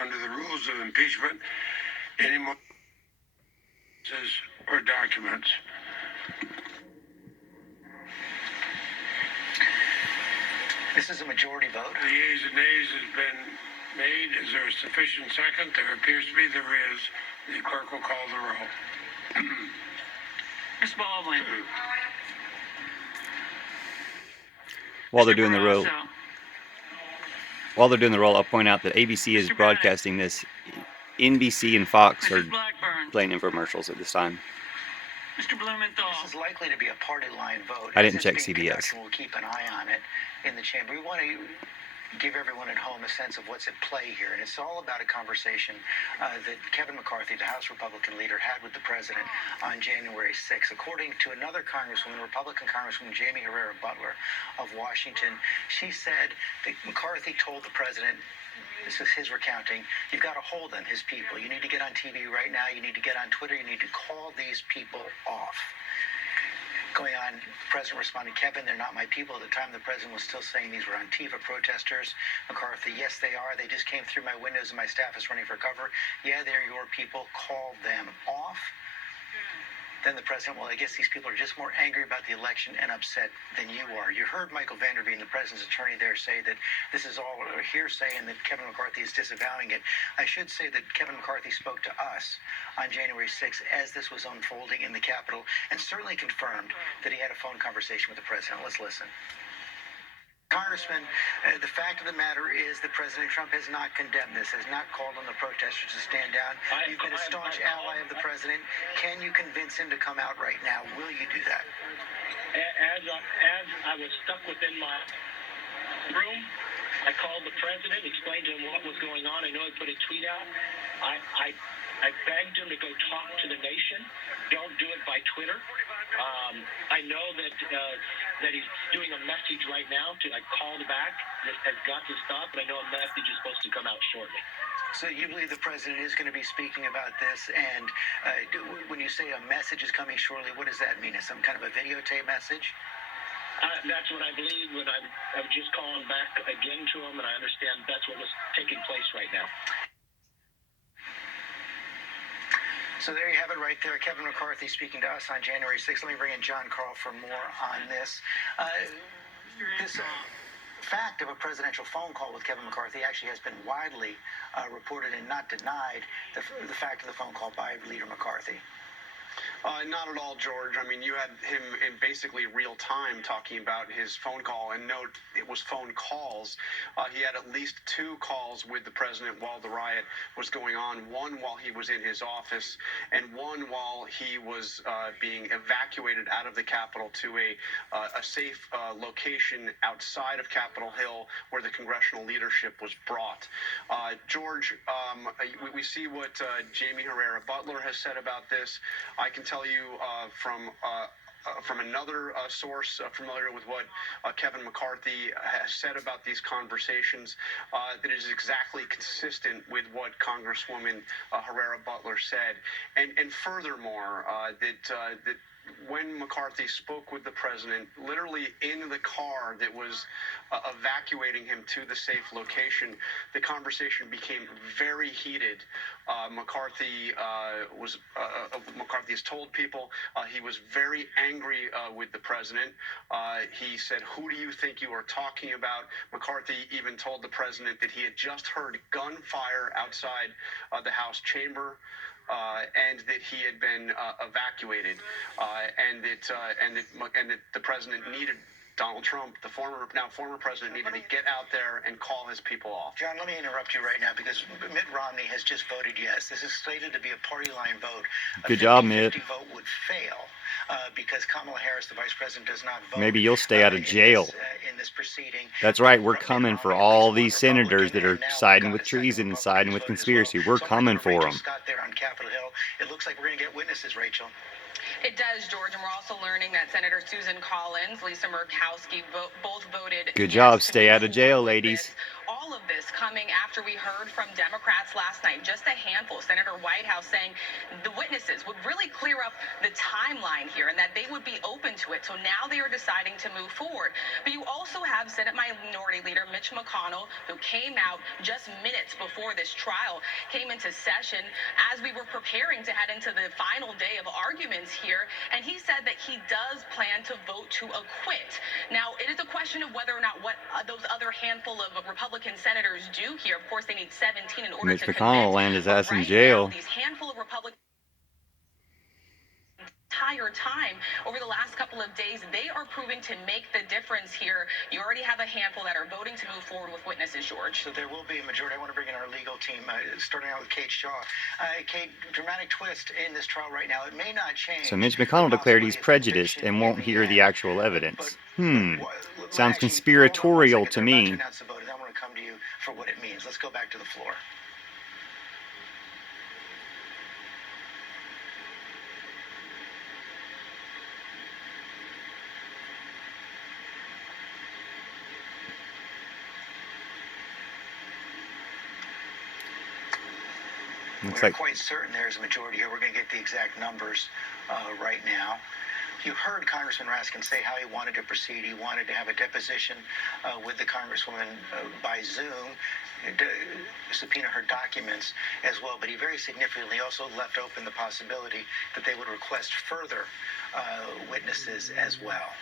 under the rules of impeachment any more or documents. This is a majority vote. The yeas and nays has been made. Is there a sufficient second? There appears to be. There is. The clerk will call the roll. Ms. Baldwin. While they're doing the roll, I'll point out that ABC is broadcasting this. NBC and Fox are playing infomercials at this time. Mr. Blumenthal. This is likely to be a party line vote. I didn't check CBS. We'll keep an eye on it in the chamber. We want to give everyone at home a sense of what's at play here. And it's all about a conversation that Kevin McCarthy, the House Republican leader, had with the president on January 6th. According to another Congresswoman, Republican Congresswoman Jamie Herrera Butler of Washington, she said that McCarthy told the president, this is his recounting, you've got to hold them, his people. You need to get on TV right now. You need to get on Twitter. You need to call these people off. Going on, the president responded, Kevin, they're not my people. At the time, the president was still saying these were Antifa protesters. McCarthy, yes, they are. They just came through my windows and my staff is running for cover. Yeah, they're your people. Call them off. Then the president, well, I guess these people are just more angry about the election and upset than you are. You heard Michael Vanderveen, the president's attorney there, say that this is all a hearsay and that Kevin McCarthy is disavowing it. I should say that Kevin McCarthy spoke to us on January 6th as this was unfolding in the Capitol and certainly confirmed that he had a phone conversation with the president. Let's listen. Congressman, the fact of the matter is that President Trump has not condemned this, has not called on the protesters to stand down. You've been a staunch ally of the president. Can you convince him to come out right now? Will you do that? As I was stuck within my room, I called the president, explained to him what was going on. I know he put a tweet out. I begged him to go talk to the nation. Don't do it by Twitter. I know that he's doing a message right now to call back. This has got to stop, but I know a message is supposed to come out shortly. So you believe the president is going to be speaking about this, and when you say a message is coming shortly, what does that mean? Is some kind of a videotape message? That's what I believe when I'm just calling back again to him, and I understand that's what was taking place right now. So there you have it right there. Kevin McCarthy speaking to us on January 6th. Let me bring in John Carl for more on this. This fact of a presidential phone call with Kevin McCarthy actually has been widely reported and not denied, the fact of the phone call by Leader McCarthy. Not at all, George. I mean, you had him in basically real time talking about his phone call, and note it was phone calls. He had at least 2 calls with the president while the riot was going on, one while he was in his office and one while he was being evacuated out of the Capitol to a safe location outside of Capitol Hill where the congressional leadership was brought. George, we see what Jamie Herrera Butler has said about this. I can tell you from another source familiar with what Kevin McCarthy has said about these conversations, that is exactly consistent with what Congresswoman Herrera Butler said. And furthermore, that when McCarthy spoke with the president, literally in the car that was evacuating him to the safe location, the conversation became very heated. McCarthy has told people he was very angry with the president. He said, "Who do you think you are talking about?" McCarthy even told the president that he had just heard gunfire outside the House chamber. And that he had been evacuated, and that the president needed Donald Trump, the former president, needed to get out there and call his people off. John, let me interrupt you right now because Mitt Romney has just voted yes. This is slated to be a party line vote. Good job, Mitt. A 50-50 vote would fail because Kamala Harris, the vice president, does not vote. Maybe you'll stay out of jail. In this proceeding. That's right. We're coming for all these senators that are siding with treason and siding with conspiracy. We're coming for them. Scott there on Capitol Hill. It looks like we're going to get witnesses, Rachel. It does, George, and we're also learning that Senator Susan Collins, Lisa Murkowski both voted. Good job. Stay out of jail, ladies. All all of this coming after we heard from Democrats last night, just a handful, Senator Whitehouse saying the witnesses would really clear up the timeline here and that they would be open to it. So now they are deciding to move forward. But you also have Senate Minority Leader Mitch McConnell, who came out just minutes before this trial came into session as we were preparing to head into the final day of arguments here. And he said that he does plan to vote to acquit. Now, it is a question of whether or not what those other handful of Republican senators do here. Of course, they need 17 in order Mitch to McConnell commit. land his But ass in right jail. now, these handful of Republicans entire time over the last couple of days, they are proving to make the difference here. You already have a handful that are voting to move forward with witnesses, George. So there will be a majority. I want to bring in our legal team, starting out with Kate Shaw. Kate, dramatic twist in this trial right now. It may not change. So Mitch McConnell declared he's prejudiced and won't in the hear the end, actual evidence. but Sounds actually, conspiratorial hold to on 1 second. They're about me. to announce the vote, and then I want to come to you for what it means. Let's go back to the floor. Looks We're like quite certain there's a majority here. We're going to get the exact numbers right now. You heard Congressman Raskin say how he wanted to proceed. He wanted to have a deposition with the Congresswoman by Zoom, subpoena her documents as well. But he very significantly also left open the possibility that they would request further witnesses as well.